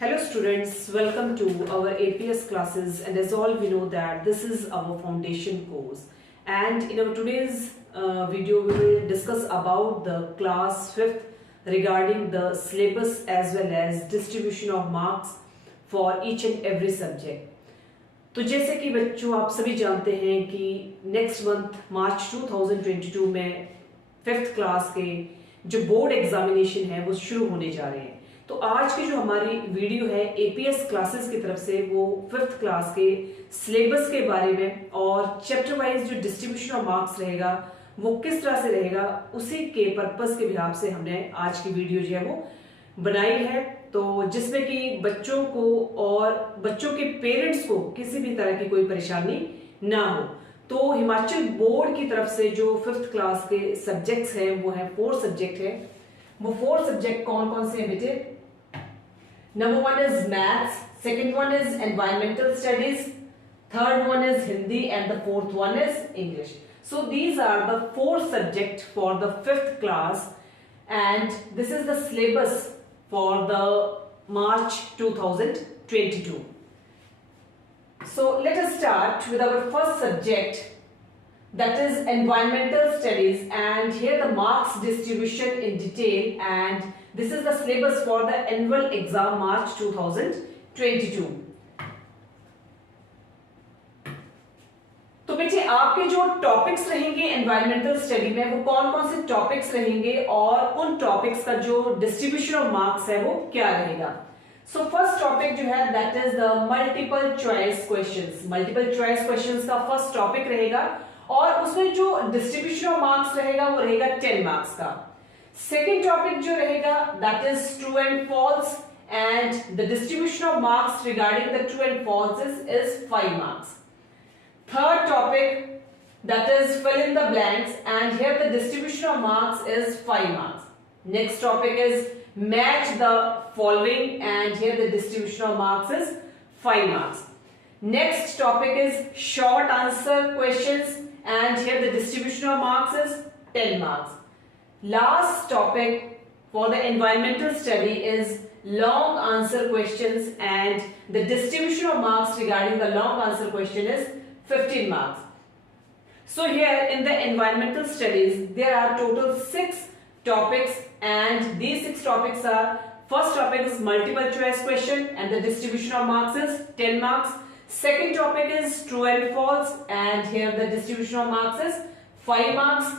Hello students, welcome to our APS classes, and as all we know that this is our foundation course, and in our today's video we will discuss about the class 5th regarding the syllabus as well as distribution of marks for each and every subject. तो जैसे कि बच्चों आप सभी जानते हैं कि next month मार्च 2022 में 5th क्लास के जो बोर्ड एग्जामिनेशन है वो शुरू होने जा रहे हैं। तो आज की जो हमारी वीडियो है एपीएस क्लासेस की तरफ से वो 5th क्लास के सिलेबस के बारे में और चैप्टर वाइज जो डिस्ट्रीब्यूशन ऑफ मार्क्स रहेगा वो किस तरह से रहेगा उसी के पर्पस के हिसाब से हमने आज की वीडियो जो है वो बनाई है, तो जिसमें कि बच्चों को और बच्चों के पेरेंट्स को किसी भी तरह की कोई परेशानी ना हो। तो हिमाचल बोर्ड की तरफ से जो 5th क्लास के सब्जेक्ट्स हैं वो है 4 सब्जेक्ट है। वो 4 सब्जेक्ट कौन कौन से हैं बेटे? Number 1 is maths, second one is environmental studies, third one is Hindi, and the fourth one is English. So these are the 4 subjects for the 5th class, and this is the syllabus for the March 2022. So let us start with our first subject, that is environmental studies, and here the marks distribution in detail, and this is the syllabus for the annual exam March 2022. तो बेटे आपके जो topics रहेंगे environmental study में वो कौन कौन से टॉपिक्स रहेंगे और उन टॉपिक्स का जो डिस्ट्रीब्यूशन ऑफ मार्क्स है वो क्या रहेगा। सो फर्स्ट टॉपिक जो है that is the multiple choice questions. Multiple choice questions का फर्स्ट टॉपिक रहेगा और उसमें जो डिस्ट्रीब्यूशन ऑफ मार्क्स रहेगा वो रहेगा 10 मार्क्स का। सेकेंड टॉपिक जो रहेगा that is true and false, and the distribution of marks regarding the true and false is 5 marks. Third topic that is fill in the blanks, and here the distribution of marks is 5 marks. Next topic is match the following, and here the distribution of marks is 5 marks. Next topic is short answer questions, and here the distribution of marks is 10 marks. Last topic for the environmental study is long answer questions, and the distribution of marks regarding the long answer question is 15 marks. So here in the environmental studies there are total 6 topics, and these 6 topics are: first topic is multiple choice question and the distribution of marks is 10 marks. Second topic is true and false, and here the distribution of marks is 5 marks.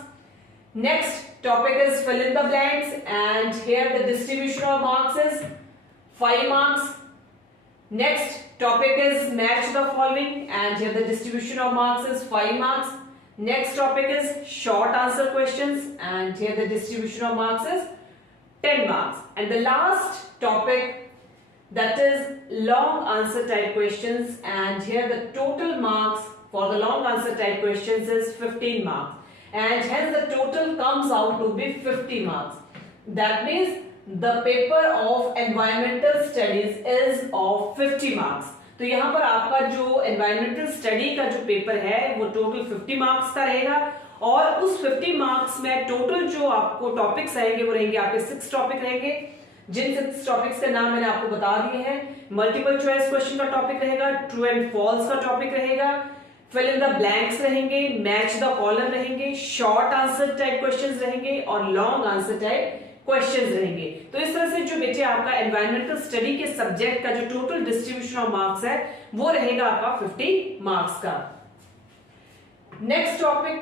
Next topic is fill in the blanks, and here the distribution of marks is 5 marks. Next topic is match the following, and here the distribution of marks is 5 marks. Next topic is short answer questions, and here the distribution of marks is 10 marks. And the last topic that is long answer type questions, and here the total marks for the long answer type questions is 15 marks, and hence the total comes out to be 50 marks. That means the paper of environmental studies is of 50 marks. तो यहाँ पर आपका जो environmental study का जो paper है वो total 50 marks का रहेगा, और उस 50 मार्क्स में टोटल जो आपको टॉपिक्स आएंगे वो रहेंगे आपके 6 टॉपिक रहेंगे, जिन 6 टॉपिक्स के नाम मैंने आपको बता दिए हैं। मल्टीपल चॉइस क्वेश्चन का टॉपिक रहेगा, ट्रू एंड फॉल्स का टॉपिक रहेगा, फिल इन द ब्लैंक्स रहेंगे, मैच द कॉलम रहेंगे, शॉर्ट आंसर टाइप क्वेश्चंस रहेंगे और लॉन्ग आंसर टाइप क्वेश्चंस रहेंगे। तो इस तरह से जो बेटे आपका एनवायरमेंटल स्टडी के सब्जेक्ट का जो टोटल डिस्ट्रीब्यूशन ऑफ मार्क्स है वो रहेगा आपका 50 मार्क्स का। Next topic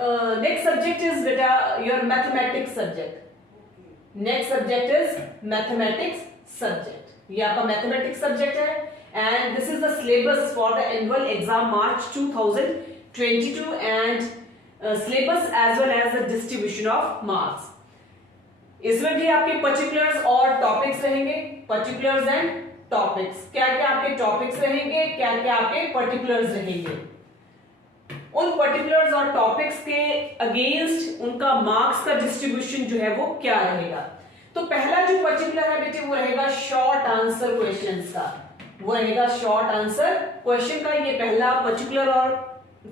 next subject is बेटा your mathematics subject. Next subject is mathematics subject. ये आपका मैथमेटिक्स सब्जेक्ट है, and this is the syllabus for the annual exam March 2022, and syllabus as well as the distribution of marks. इसमें भी आपके particulars और topics रहेंगे। Particulars and topics, क्या क्या आपके टॉपिक्स रहेंगे, क्या क्या आपके पर्टिकुलर्स रहेंगे। उन पर्टिकुलर्स और टॉपिक्स के अगेंस्ट उनका मार्क्स का डिस्ट्रीब्यूशन जो है वो क्या रहेगा। तो पहला जो पर्टिकुलर है बेटे वो रहेगा शॉर्ट आंसर क्वेश्चंस का, वो रहेगा शॉर्ट आंसर क्वेश्चन का। ये पहला पर्टिकुलर और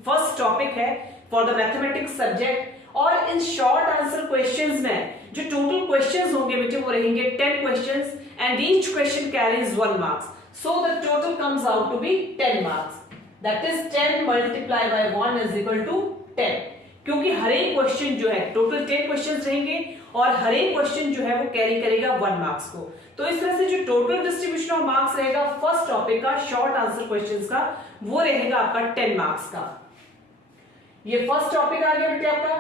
फर्स्ट टॉपिक है फॉर द मैथमेटिक्स सब्जेक्ट। और इन शॉर्ट आंसर क्वेश्चंस में जो टोटल क्वेश्चंस होंगे बेटे वो रहेंगे 10 questions, and each question carries 1 marks. So the total comes out to be 10 marks. That is 10 multiplied by 1 is equal to 10. क्योंकि हर एक question जो है टोटल 10 क्वेश्चंस रहेंगे और हर एक क्वेश्चन जो है वो कैरी करेगा 1 मार्क्स को। तो इस तरह से जो टोटल डिस्ट्रीब्यूशन ऑफ मार्क्स रहेगा फर्स्ट टॉपिक का शॉर्ट आंसर क्वेश्चंस का वो रहेगा आपका 10 मार्क्स का। ये फर्स्ट टॉपिक आ गया बेटे आपका।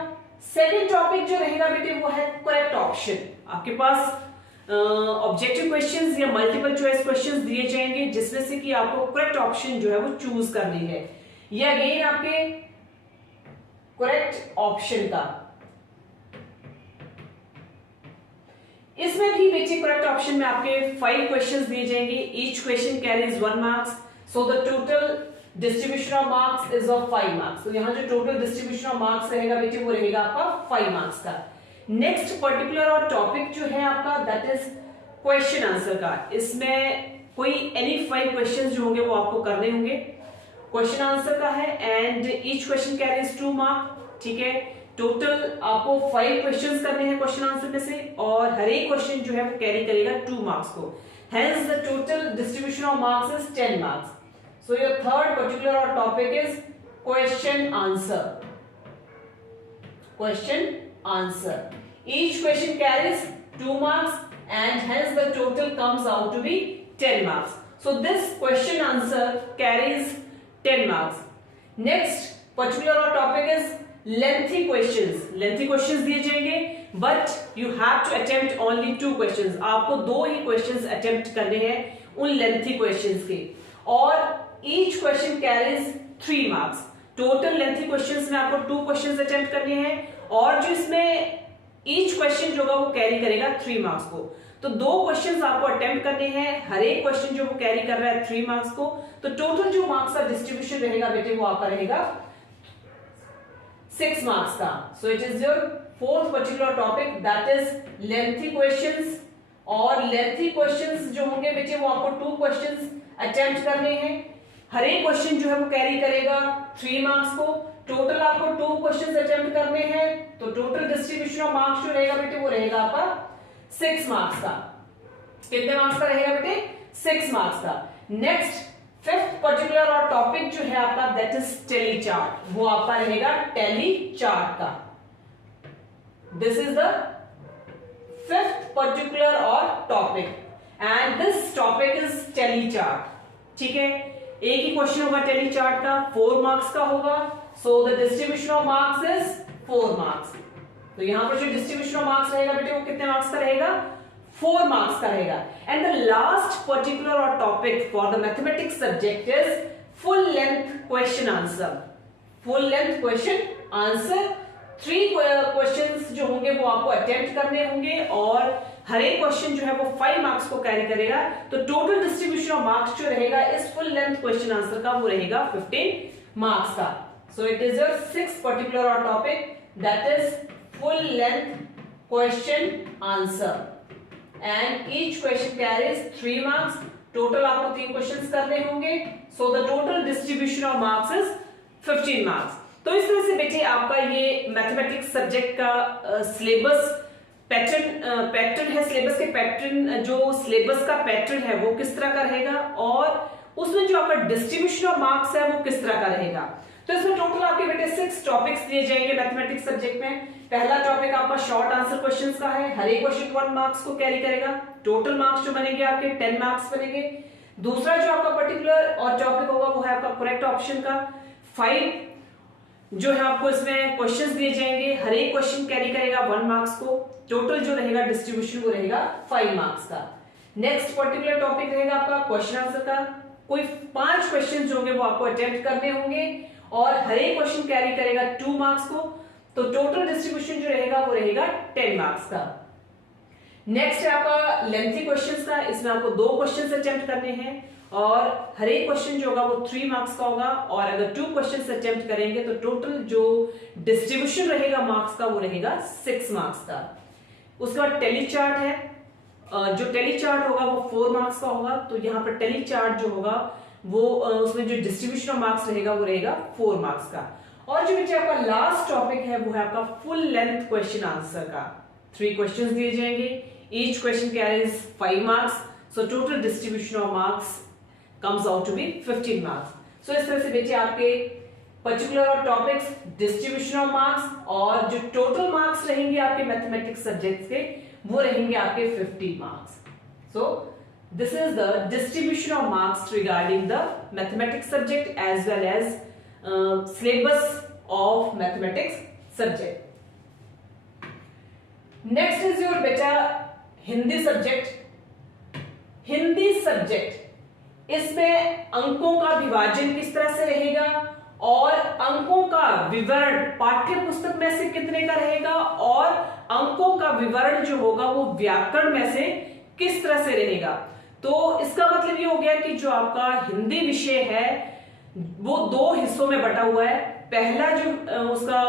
सेकंड टॉपिक जो रहेगा बेटे वो है करेक्ट ऑप्शन। आपके पास ऑब्जेक्टिव क्वेश्चंस या मल्टीपल चॉइस क्वेश्चंस दिए जाएंगे जिसमें से कि आपको करेक्ट ऑप्शन जो है वो चूज करनी है। ये अगेन आपके करेक्ट ऑप्शन का, इसमें भी बेटे करेक्ट ऑप्शन में आपके 5 क्वेश्चंस दिए जाएंगे। Each question carries 1 marks, so the total distribution of marks is of 5 marks. तो यहां जो टोटल डिस्ट्रीब्यूशन ऑफ मार्क्स रहेगा बेटे वो रहेगा आपका 5 मार्क्स का। नेक्स्ट पर्टिकुलर और टॉपिक जो है आपका दैट इज क्वेश्चन आंसर का। इसमें कोई एनी 5 क्वेश्चंस जो होंगे वो आपको करने होंगे, क्वेश्चन आंसर का है and each question carries 2 mark. ठीक है, टोटल आपको 5 क्वेश्चंस करने हैं क्वेश्चन आंसर में से और हर एक क्वेश्चन जो है वो कैरी करेगा 2 मार्क्स को। Hence the total distribution of marks is 10 marks. So your third particular और topic is question answer. Question answer. Each question carries 2 marks and hence the total comes out to be 10 marks. So this question answer carries 10 marks. Next particular or topic is lengthy questions. Lengthy questions दिए जाएंगे but you have to attempt only 2 questions. आपको 2 ही questions attempt करने हैं उन lengthy questions के और each question carries 3 marks. Total lengthy questions में आपको 2 questions attempt करने हैं और जो इसमें ईच क्वेश्चन जो होगा वो कैरी करेगा 3 मार्क्स को। तो 2 क्वेश्चंस आपको अटेम्प्ट करने हैं, हर एक क्वेश्चन जो वो कैरी कर रहा है 3 मार्क्स को। तो टोटल जो मार्क्स का डिस्ट्रीब्यूशन रहेगा बेटे वो आपका रहेगा 6 मार्क्स का। So it is your fourth particular topic that is lengthy questions. और लेंथी क्वेश्चंस जो होंगे बेटे वो आपको 2 क्वेश्चंस अटेम्प्ट करने हैं, हर एक क्वेश्चन जो है वो कैरी करेगा 3 मार्क्स को। टोटल आपको 2 क्वेश्चंस अटेम्प्ट करने हैं तो टोटल डिस्ट्रीब्यूशन ऑफ मार्क्स जो रहेगा बेटे वो रहेगा आपका 6 मार्क्स का। कितने मार्क्स का रहेगा बेटे? 6 मार्क्स का। नेक्स्ट फिफ्थ पर्टिकुलर और टॉपिक जो है आपका दैट इज टेली चार्ट। वो आपका रहेगा टेली चार्ट का। This is the fifth particular और topic and this topic is tally chart. ठीक है, एक ही क्वेश्चन होगा टेली चार्ट का, 4 मार्क्स का होगा। So the distribution of marks is 4 marks. तो यहां पर जो डिस्ट्रीब्यूशन ऑफ मार्क्स रहेगा बेटे वो कितने मार्क्स का रहेगा? 4 मार्क्स का रहेगा। एंड द लास्ट पर्टिकुलर और topic for the mathematics subject is full length question answer. Full length question answer 3 questions जो होंगे वो आपको अटेम्प्ट करने होंगे और हर एक क्वेश्चन जो है वो 5 मार्क्स को कैरी करेगा। तो टोटल डिस्ट्रीब्यूशन ऑफ मार्क्स जो रहेगा इस फुल लेंथ क्वेश्चन आंसर का वो रहेगा 15 मार्क्स का। So it is your 6th particular और topic that is full length question answer and each question carries 3 marks. Total आपको 3 क्वेश्चंस करने होंगे। So the total distribution of marks is 15 marks. तो इस तरह से बेटे आपका ये मैथमेटिक्स सब्जेक्ट का सिलेबस पैटर्न है। सिलेबस के पैटर्न जो सिलेबस का पैटर्न है वो किस तरह का रहेगा और उसमें जो आपका डिस्ट्रीब्यूशन ऑफ मार्क्स है वो किस तरह का रहेगा। तो इसमें टोटल आपके बेटे 6 टॉपिक्स दिए जाएंगे मैथमेटिक्स सब्जेक्ट में। पहला टॉपिक आपका शॉर्ट आंसर क्वेश्चंस का है, हर एक क्वेश्चन 1 मार्क्स को कैरी करेगा। टोटल मार्क्स जो बनेंगे आपके 10 मार्क्स बनेंगे। दूसरा जो आपका पर्टिकुलर और टॉपिक होगा वो है आपका करेक्ट ऑप्शन का। 5 जो है आपको इसमें क्वेश्चंस दिए जाएंगे, हर एक क्वेश्चन कैरी करेगा 1 मार्क्स को। टोटल जो रहेगा डिस्ट्रीब्यूशन वो रहेगा 5 मार्क्स का। नेक्स्ट पर्टिकुलर टॉपिक रहेगा आपका क्वेश्चन आंसर का। कोई 5 क्वेश्चन जो होंगे वो आपको अटेम्प्ट करने होंगे और हर एक क्वेश्चन कैरी करेगा 2 मार्क्स को। तो टोटल डिस्ट्रीब्यूशन जो रहेगा वो रहेगा 10 मार्क्स का। नेक्स्ट है आपका लेंथी क्वेश्चंस का। इसमें आपको 2 क्वेश्चंस अटेम्प्ट करने हैं और हर एक क्वेश्चन जो होगा वो 3 मार्क्स का होगा और अगर 2 क्वेश्चंस अटेम्प्ट करेंगे तो टोटल जो डिस्ट्रीब्यूशन रहेगा मार्क्स का वो रहेगा 6 मार्क्स का। उसके बाद टेली चार्ट है। जो टेली चार्ट होगा वो 4 मार्क्स का होगा। तो यहाँ पर टेली चार्ट जो होगा वो उसमें जो डिस्ट्रीब्यूशन ऑफ मार्क्स रहेगा वो रहेगा 4 मार्क्स का। और जो बेटे आपका लास्ट टॉपिक है वो है आपका फुल लेंथ क्वेश्चन आंसर का। 3 क्वेश्चंस दिए जाएंगे, each question carries 5 marks. So total distribution of marks comes out to be 15 marks. So इस तरह से बेटे आपके पर्टिकुलर और टॉपिक्स, डिस्ट्रीब्यूशन ऑफ मार्क्स और जो टोटल मार्क्स रहेंगे आपके मैथमेटिक्स सब्जेक्ट्स के वो रहेंगे आपके 50 marks. So this is the distribution of marks regarding the mathematics subject as well as syllabus of mathematics subject. Next is your beta Hindi subject. Hindi subject इसमें अंकों का विभाजन किस तरह से रहेगा और अंकों का विवरण पाठ्य पुस्तक में से कितने का रहेगा और अंकों का विवरण जो होगा वो व्याकरण में से किस तरह से रहेगा। तो इसका मतलब ये हो गया कि जो आपका हिंदी विषय है वो दो हिस्सों में बटा हुआ है। पहला जो उसका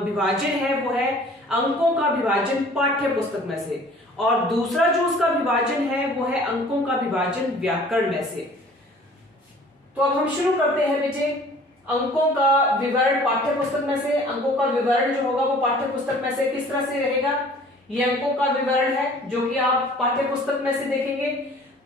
विभाजन है वो है अंकों का विभाजन पाठ्य पुस्तक में से और दूसरा जो उसका विभाजन है वो है अंकों का विभाजन व्याकरण में से। तो अब हम शुरू करते हैं बेटे अंकों का विवरण पाठ्य पुस्तक में से। अंकों का विवरण जो होगा वो पाठ्य पुस्तक में से किस तरह से रहेगा। ये अंकों का विवरण है जो कि आप पाठ्य पुस्तक में से देखेंगे।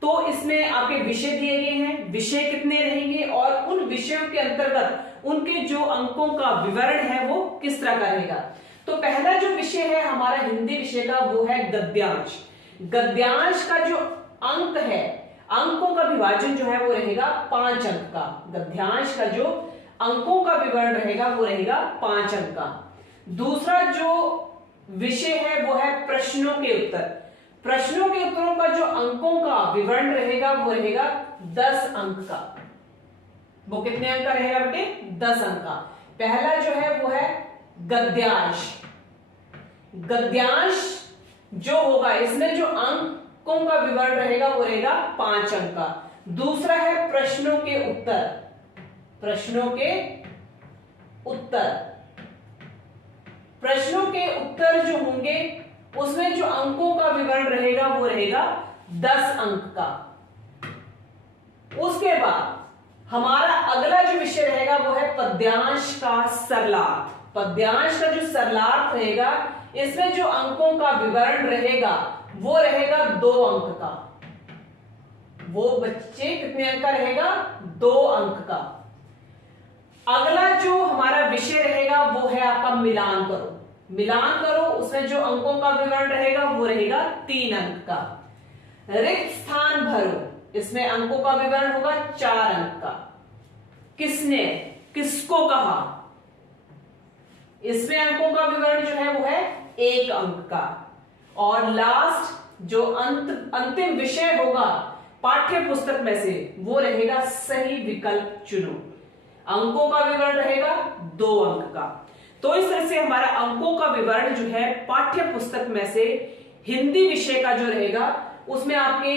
तो इसमें आपके विषय दिए गए हैं, विषय कितने रहेंगे और उन विषयों के अंतर्गत उनके जो अंकों का विवरण है वो किस तरह का रहेगा। तो पहला जो विषय है हमारा हिंदी विषय का वो है गद्यांश। गद्यांश का जो अंक है, अंकों का विभाजन जो है वो रहेगा 5 अंक का। गद्यांश का जो अंकों का विवरण रहेगा वो रहेगा 5 अंक का। दूसरा जो विषय है वो है प्रश्नों के उत्तर। प्रश्नों के उत्तरों का जो अंकों का विवरण रहेगा वो रहेगा 10 अंक का। वो कितने अंक का रहेगा बेटे? 10 अंक का। पहला जो है वो है गद्यांश। गद्यांश जो होगा इसमें जो अंकों का विवरण रहेगा वो रहेगा 5 अंक का। दूसरा है प्रश्नों के उत्तर। प्रश्नों के उत्तर, प्रश्नों के उत्तर जो होंगे उसमें जो अंकों का विवरण रहेगा वो रहेगा 10 अंक का। उसके बाद हमारा अगला जो विषय रहेगा वो है पद्यांश का सरलार्थ। पद्यांश का जो सरलार्थ रहेगा इसमें जो अंकों का विवरण रहेगा वो रहेगा 2 अंक का। वो बच्चे कितने अंक का रहेगा? 2 अंक का। अगला जो हमारा विषय रहेगा वो है आपका मिलान करो। मिलान करो उसमें जो अंकों का विवरण रहेगा वो रहेगा 3 अंक का। रिक्त स्थान भरो, इसमें अंकों का विवरण होगा 4 अंक का। किसने, किसको कहा, इसमें अंकों का विवरण जो है वो है 1 अंक का। और लास्ट जो अंतिम विषय होगा पाठ्य पुस्तक में से वो रहेगा सही विकल्प चुनो। अंकों का विवरण रहेगा 2 अंक का। तो इस तरह से हमारा अंकों का विवरण जो है पाठ्य पुस्तक में से हिंदी विषय का जो रहेगा उसमें आपके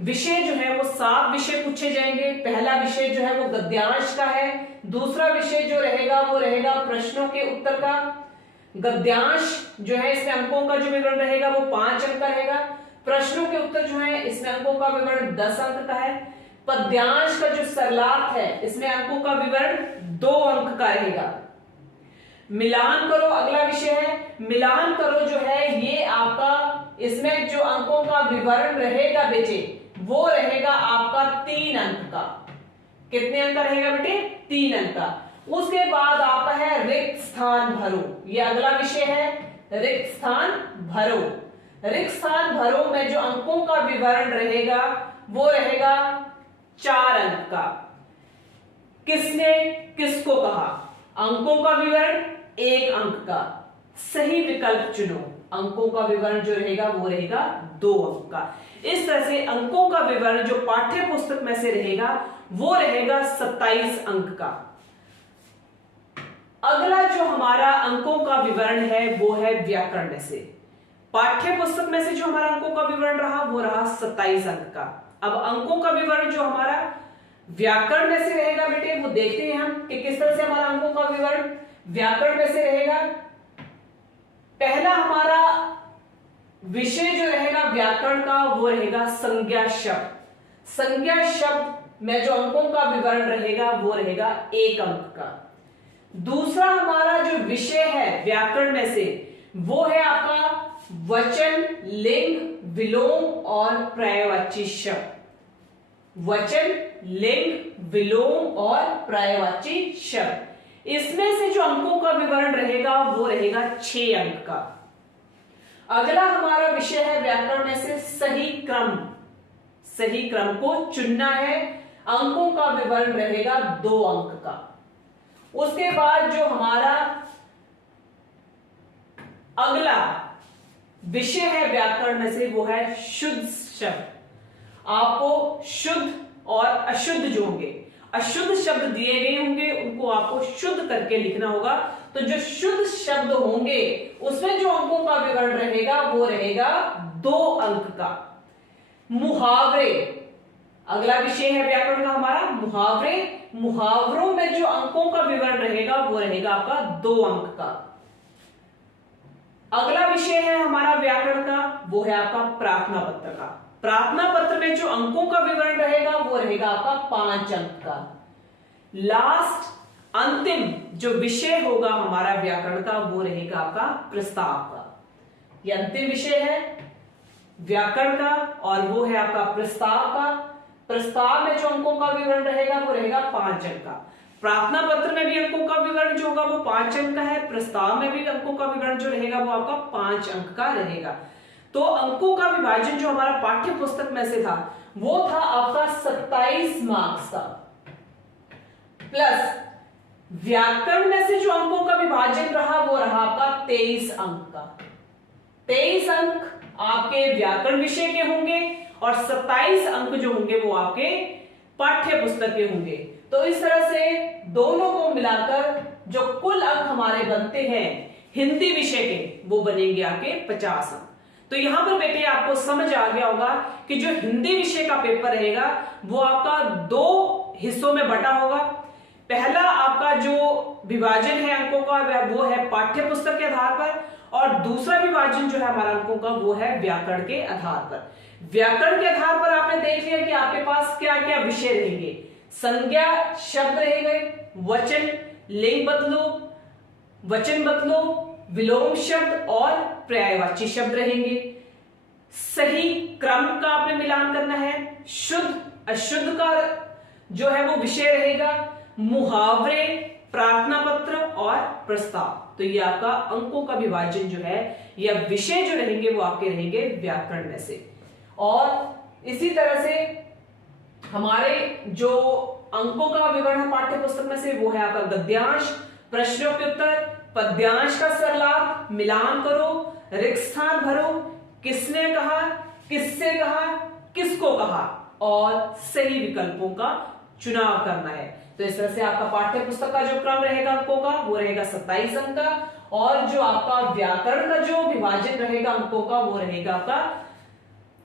विषय जो है वो 7 विषय पूछे जाएंगे। पहला विषय जो है वो गद्यांश का है। दूसरा विषय जो रहेगा वो रहेगा प्रश्नों के उत्तर का। गद्यांश जो है इसमें अंकों का जो विवरण रहेगा वो 5 अंक का रहेगा। प्रश्नों के उत्तर जो है इसमें अंकों का विवरण 10 अंक का है। पद्यांश का जो सरलार्थ है इसमें अंकों का विवरण 2 अंक का रहेगा। मिलान करो अगला विषय है। मिलान करो जो है ये आपका इसमें जो अंकों का विवरण रहेगा बेटे वो रहेगा आपका 3 अंक का। कितने अंक का रहेगा बेटे? 3 अंक का। उसके बाद आपका है रिक्त स्थान भरो। ये अगला विषय है रिक्त स्थान भरो। रिक्त स्थान भरो में जो अंकों का विवरण रहेगा वो रहेगा 4 अंक का। किसने किसको कहा, अंकों का विवरण 1 अंक का। सही विकल्प चुनो, अंकों का विवरण जो रहेगा वो रहेगा 2 अंक का। इस तरह से अंकों का विवरण जो पाठ्य पुस्तक में से रहेगा वो रहेगा 27 अंक का। अगला जो हमारा अंकों का विवरण है वो है व्याकरण में से। पाठ्य पुस्तक में से जो हमारा अंकों का विवरण रहा वो रहा 27 अंक का। अब अंकों का विवरण जो हमारा व्याकरण में से रहेगा बेटे वो देखते हैं हम कि किस तरह से हमारा अंकों का विवरण व्याकरण में से रहेगा। पहला हमारा विषय जो रहेगा व्याकरण का वो रहेगा संज्ञा शब्द। संज्ञा शब्द में जो अंकों का विवरण रहेगा वो रहेगा 1 अंक का। दूसरा हमारा जो विषय है व्याकरण में से वो है आपका वचन, लिंग, विलोम और पर्यायवाची शब्द। वचन, लिंग, विलोम और पर्यायवाची शब्द। इसमें से जो अंकों का विवरण रहेगा वो रहेगा 6 अंक का। अगला हमारा विषय है व्याकरण में से सही क्रम। सही क्रम को चुनना है। अंकों का विवरण रहेगा 2 अंक का। उसके बाद जो हमारा अगला विषय है व्याकरण में से वो है शुद्ध शब्द। आपको शुद्ध और अशुद्ध जो होंगे, अशुद्ध शब्द दिए गए होंगे, उनको आपको शुद्ध करके लिखना होगा। तो जो शुद्ध शब्द होंगे उसमें जो अंकों का विवरण रहेगा वो रहेगा 2 अंक का। मुहावरे, अगला विषय है व्याकरण का हमारा मुहावरे। मुहावरों में जो अंकों का विवरण रहेगा वो रहेगा आपका 2 अंक का। अगला विषय है हमारा व्याकरण का वो है आपका प्रार्थना पत्र का। प्रार्थना पत्र में जो अंकों का विवरण रहेगा वो रहेगा आपका 5 अंक का। लास्ट अंतिम जो विषय होगा हमारा व्याकरण का वो रहेगा आपका प्रस्ताव का। ये अंतिम विषय है व्याकरण का और वो है आपका प्रस्ताव का। प्रस्ताव में जो अंकों का विवरण रहेगा वो रहेगा 5 अंक का। प्रार्थना पत्र में भी अंकों का विवरण जो होगा वो 5 अंक का है। प्रस्ताव में भी अंकों का विवरण जो रहेगा वो आपका 5 अंक का रहेगा। तो अंकों का विभाजन जो हमारा पाठ्य पुस्तक में से था वो था आपका 27 मार्क्स का, प्लस व्याकरण में से जो अंकों का विभाजन रहा वो रहा आपका 23 अंक का। 23 अंक आपके व्याकरण विषय के होंगे और 27 अंक जो होंगे वो आपके पाठ्य पुस्तक के होंगे। तो इस तरह से दोनों को मिलाकर जो कुल अंक हमारे बनते हैं हिंदी विषय के वो बनेंगे आपके 50 अंक। तो यहां पर बेटे आपको समझ आ गया होगा कि जो हिंदी विषय का पेपर रहेगा वो आपका 2 हिस्सों में बटा होगा। पहला आपका जो विभाजन है अंकों का वो है पाठ्य पुस्तक के आधार पर, और दूसरा विभाजन जो है हमारा अंकों का वो है व्याकरण के आधार पर। व्याकरण के आधार पर आपने देख लिया कि आपके पास क्या क्या विषय रहेंगे। संज्ञा शब्द रहेंगे, वचन, लिंग बदलो, वचन बदलो, विलोम शब्द और पर्यायवाची शब्द रहेंगे। सही क्रम का आपने मिलान करना है। शुद्ध अशुद्ध का जो है वो विषय रहेगा। मुहावरे, प्रार्थना पत्र और प्रस्ताव। तो ये आपका अंकों का विभाजन जो है या विषय जो रहेंगे वो आपके रहेंगे व्याकरण में से। और इसी तरह से हमारे जो अंकों का विवरण है पाठ्य पुस्तक में से वो है आपका गद्यांश, प्रश्नों के उत्तर, पद्यांश का सरलार्थ, मिलान करो, रिक्त स्थान भरो, किसने कहा, किससे कहा, किसको कहा और सही विकल्पों का चुनाव करना है। तो इस तरह से आपका पाठ्य पुस्तक का जो क्रम रहेगा अंकों का वो रहेगा 27 अंक का, और जो आपका व्याकरण का जो विभाजन रहेगा अंकों का वो रहेगा आपका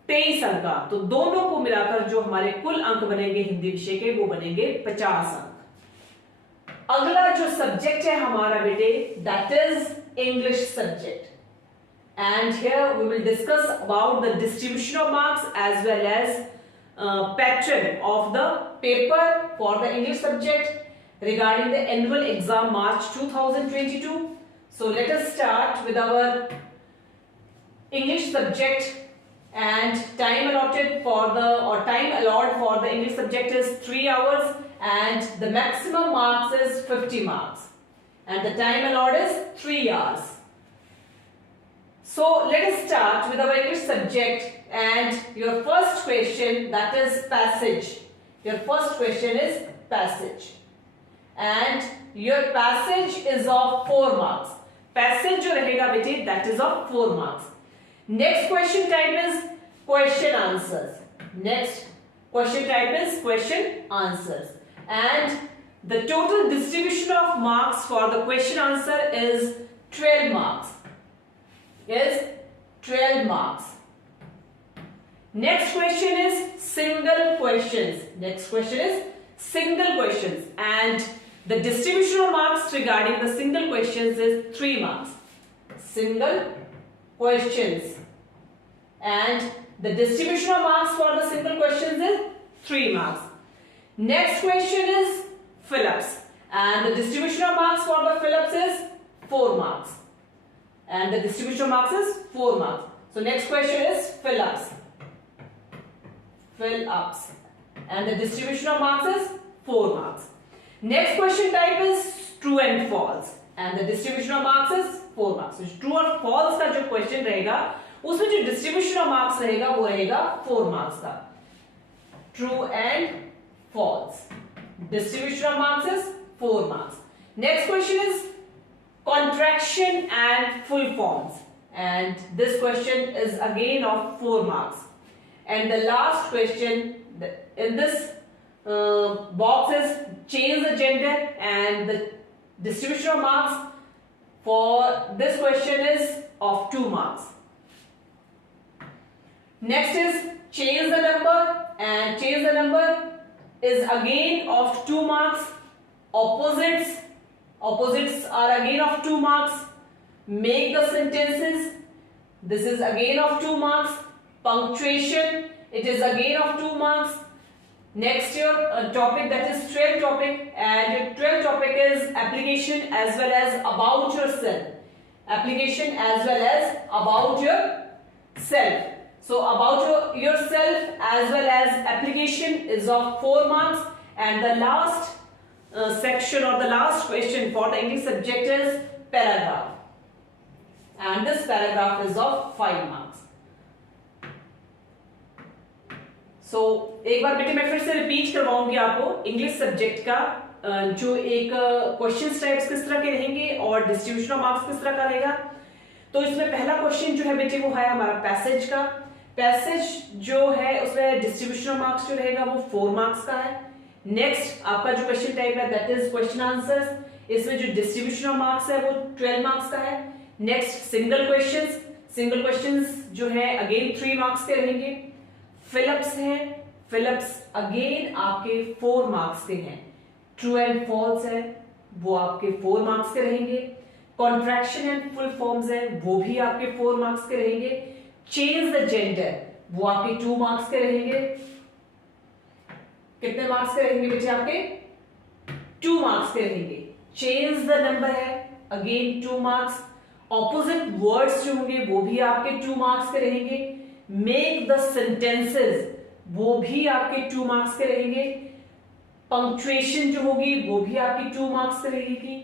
23 अंक का। तो दोनों को मिलाकर जो हमारे कुल अंक बनेंगे हिंदी विषय के वो बनेंगे 50 अंक। अगला जो सब्जेक्ट है हमारा बेटे that is English subject, and here we will discuss about the distribution of marks as well as pattern of the paper for the English subject regarding the annual exam March 2022. So let us start with our English subject, and time allotted for the English subject is 3 hours, and the maximum marks is 50 marks, and the time allowed is 3 hours. So let us start with our English subject, and your first question that is passage. Your first question is passage, and your passage is of 4 marks. Passage जो रहेगा बेटे that is of 4 marks. Next question type is question answers. Next question type is question answers, and the total distribution of marks for the question answer is 12 marks. Is 12 marks. Next question is single questions. Next question is single questions, and the distribution of marks regarding the single questions is 3 marks. Single questions, and the distribution of marks for the single questions is 3 marks. Next question is fill-ups, and the distribution of marks for the fill-ups is 4 marks. And the distribution of marks is 4 marks. So next question is fill ups. Fill ups. And the distribution of marks is 4 marks. Next question type is true and false. And the distribution of marks is 4 marks. So true और false का जो question रहेगा, उसमें जो distribution of marks रहेगा, वो रहेगा 4 marks का. True and false. Distribution of marks is 4 marks. Next question is contraction and full forms. And this question is again of 4 marks. And the last question in this box is change the gender, and the distribution of marks for this question is of 2 marks. Next is change the number, and change the number is again of 2 marks. Opposites are again of 2 marks. Make the sentences, this is again of 2 marks. Punctuation, it is again of 2 marks. Next your topic, that is 12th topic, and your 12th topic is application as well as about yourself. Application as well as about yourself. So about yourself as well as application is of 4 marks, and the last section or the last question for the English subject is paragraph, and this paragraph is of 5 marks. So एक बार बेटे मैं फिर से repeat करवाऊंगी आपको English subject का जो एक question types किस तरह के रहेंगे और डिस्ट्रीब्यूशन ऑफ मार्क्स किस तरह का रहेगा. तो इसमें पहला क्वेश्चन जो है बेटे वो है हमारा पैसेज का. पैसेज जो है उसमें डिस्ट्रीब्यूशन ऑफ मार्क्स जो रहेगा वो 4 मार्क्स का है. नेक्स्ट आपका जो क्वेश्चन टाइप है दैट इज क्वेश्चन आंसर्स, इसमें जो डिस्ट्रीब्यूशन ऑफ मार्क्स है वो 12 मार्क्स का है. नेक्स्ट सिंगल क्वेश्चंस जो है अगेन 3 मार्क्स के रहेंगे. फिलअप्स हैं, फिलअप्स अगेन आपके 4 मार्क्स के हैं. ट्रू एंड फॉल्स है वो आपके 4 मार्क्स के रहेंगे. कॉन्ट्रैक्शन एंड फुल फॉर्म्स है वो भी आपके 4 मार्क्स के रहेंगे. चेंज द जेंडर वो आपके 2 मार्क्स के रहेंगे. कितने मार्क्स के रहेंगे बेटे आपके? 2 मार्क्स के रहेंगे. चेंज द नंबर है अगेन 2 मार्क्स. ऑपोजिट वर्ड्स जो होंगे वो भी आपके 2 मार्क्स के रहेंगे. मेक द सेंटेंसेस वो भी आपके 2 मार्क्स के रहेंगे. पंक्चुएशन जो होगी वो भी आपकी 2 मार्क्स की रहेगी.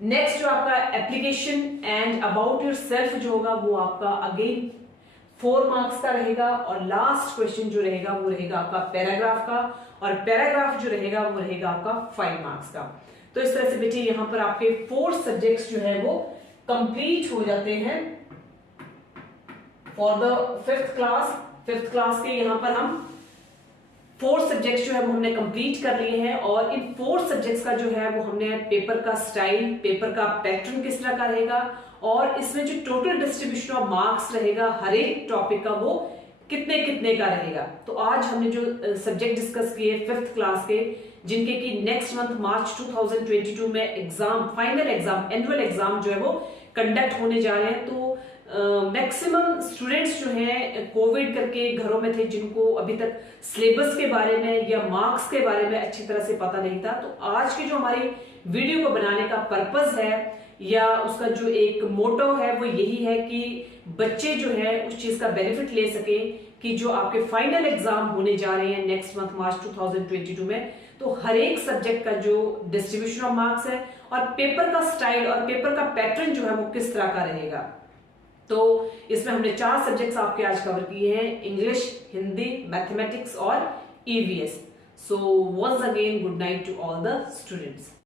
नेक्स्ट जो आपका एप्लीकेशन एंड अबाउट योरसेल्फ जो होगा वो आपका अगेन 4 मार्क्स का रहेगा. और लास्ट क्वेश्चन जो रहेगा वो रहेगा आपका पैराग्राफ का, और पैराग्राफ जो रहेगा वो रहेगा आपका 5 मार्क्स का. तो इस तरह से बेटे यहां पर आपके 4 सब्जेक्ट्स जो है वो कंप्लीट हो जाते हैं फॉर द 5th क्लास के. यहां पर हम 4 सब्जेक्ट्स जो है वो हमने कंप्लीट कर लिए हैं, और इन 4 सब्जेक्ट्स का जो है वो हमने पेपर का स्टाइल, पेपर का पैटर्न किस तरह का रहेगा, और इसमें जो टोटल डिस्ट्रीब्यूशन ऑफ मार्क्स रहेगा हर एक टॉपिक का वो कितने कितने का रहेगा. तो आज हमने जो सब्जेक्ट डिस्कस किए 5th क्लास के, जिनके कि नेक्स्ट मंथ मार्च 2022 में exam, final exam, annual exam जो है वो कंडक्ट होने जा रहे हैं. तो मैक्सिमम स्टूडेंट्स जो हैं कोविड करके घरों में थे, जिनको अभी तक सिलेबस के बारे में या मार्क्स के बारे में अच्छी तरह से पता नहीं था. तो आज की जो हमारी वीडियो को बनाने का पर्पस है या उसका जो एक मोटो है वो यही है कि बच्चे जो है उस चीज का बेनिफिट ले सके कि जो आपके फाइनल एग्जाम होने जा रहे हैं नेक्स्ट मंथ मार्च 2022 में, तो हर एक सब्जेक्ट का जो डिस्ट्रीब्यूशन ऑफ मार्क्स है और पेपर का स्टाइल और पेपर का पैटर्न जो है वो किस तरह का रहेगा. तो इसमें हमने 4 सब्जेक्ट्स आपके आज कवर किए हैं, इंग्लिश, हिंदी, मैथमेटिक्स और EVS. So once again good night to all the students.